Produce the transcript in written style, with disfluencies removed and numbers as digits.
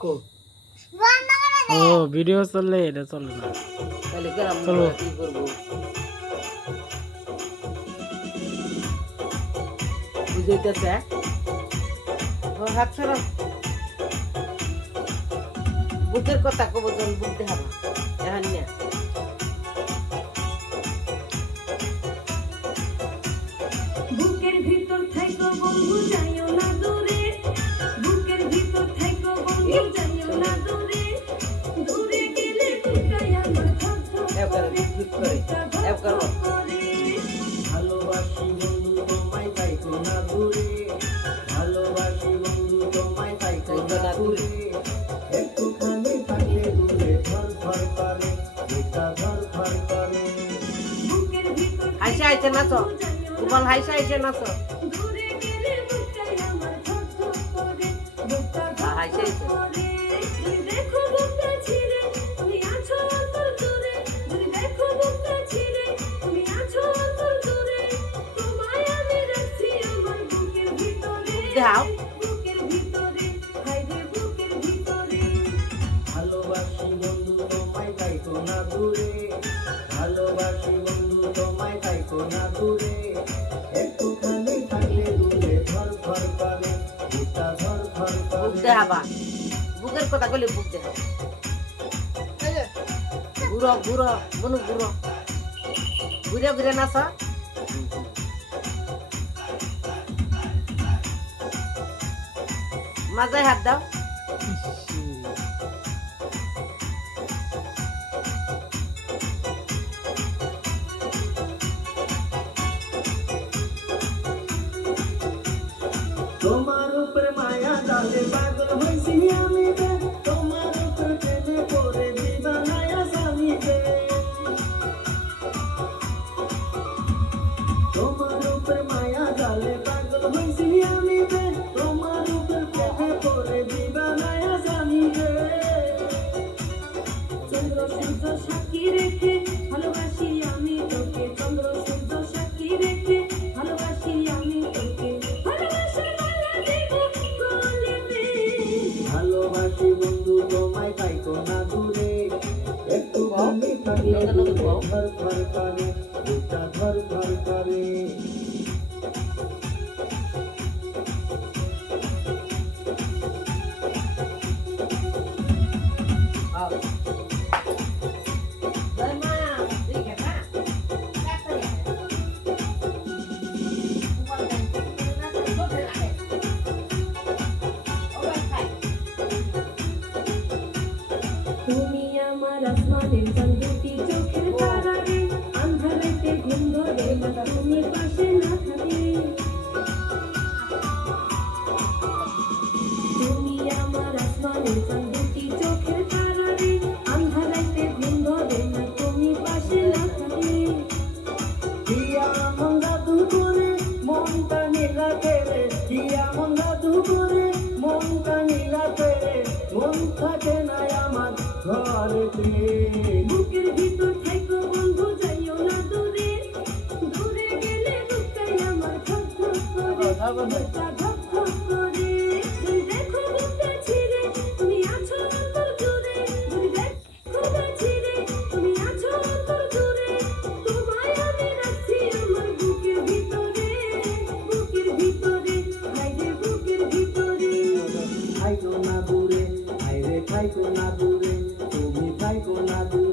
কো ও video চললে এটা চলে না। তাহলে গ্রাম চলো। কি করবো বুঝাইতেছে হাত ছাড়া বুকের কথা কব জন বুঝতে হবে এখন না বুকের ভিতর থাইকো বন্ধু যাইও না দূরে বুকের ভিতর থাইকো বন্ধু যাইও না দূরে দূরে গেলে বুকায় আমার ধক ধক একবার ঠিক করে একবার করে ভালোবাসি বন্ধু তোমায় পাইতো না দূরে ভালোবাসি বন্ধু তোমায় পাইতো না দূরে একটুখানি থাকলে দূরে ধর ধর করে বুকটা ধর ধর করে বুকের ভিতর হাসি আইছে না তো গোপাল হাসি আইছে না তো দূরে গেলে বুকায় আমার ধক ধক করে বুকটা ধক হাসি আইছে করে যদি দেখো বুকটা ছিঁড়ে তুমি আছো অন্তর দূরে যদি দেখো বুকটা ছিঁড়ে তুমি আছো অন্তর দূরে তোমায় আমি রাখছি আমার বুকের ভিতরে যাও বুকের ভিতরে হায়রে বুকের ভিতরে ভালোবাসি বন্ধু তোমায় পাইতো না দূরে ভালোবাসি বন্ধু তোমায় পাইতো না দূরে একটুখানি থাকলে দূরে ধর ধর করে বুকটা ধর ধর বুক করে দেখাবা বুকের কথা বলে বুক দেখা ঘুরো ঘুরো বনু ঘুরো ঘুরে ঘুরে নাচ মাথায় হাত দাও তোমার উপর মায়া জালে পাগল হইছি আমি রে তোমার উপর প্রেমে পড়ে দিবানায়া জানি রে তোমার উপর মায়া জালে পাগল হইছি আমি রে তোমার উপর প্রেমে পড়ে দিবানায়া জানি রে চন্দ্র সূর্য সাক্ষী রেখে ভালোবাসি আমি তোকে চন্দ্র সূর্য সাক্ষী রেখে ভালোবাসি আমি তোকে ভালোবাসার মালা দেব গলেতে ভালোবাসি বন্ধু তোমায় পাইতো না দূরে একটু ভালো থাকলে দূরে ধর ধর করে বুকটা ধর ধর করে তুমি আমার আসমানের চাঁদ দুটি চোখের তারা রে আন্ধারেতে ঘুম ধরে না তুমি পাশে না থাকলে তুমি আমার আসমানের চাঁদ দুটি চোখের তারা রে আন্ধারেতে ঘুম ধরে না তুমি পাশে না থাকলে দিয়া মঙ্গা তু করে মনটা নীলা পেরে দিয়া মঙ্গা তু করে মনটা নীলা পেরে মন থাকে না আমার ঘরেতে বুকের ভিতর থাইকো বন্ধু যাইও না দূরে দূরে গেলে বুকটাই আমার ধক ধক করে বুকটা ধক ধক করে যদি দেখো বুকটা ছিঁড়ে তুমি আছো অন্তর দূরে যদি দেখো বুকটা ছিঁড়ে তুমি আছো অন্তর দূরে তোমায় আমি রাখছি আমার বুকের ভিতরে হায়রে বুকের ভিতরে খাইতো না দূরে হাইরে খাইতো না দূরে তুমি খাইতো না দূরে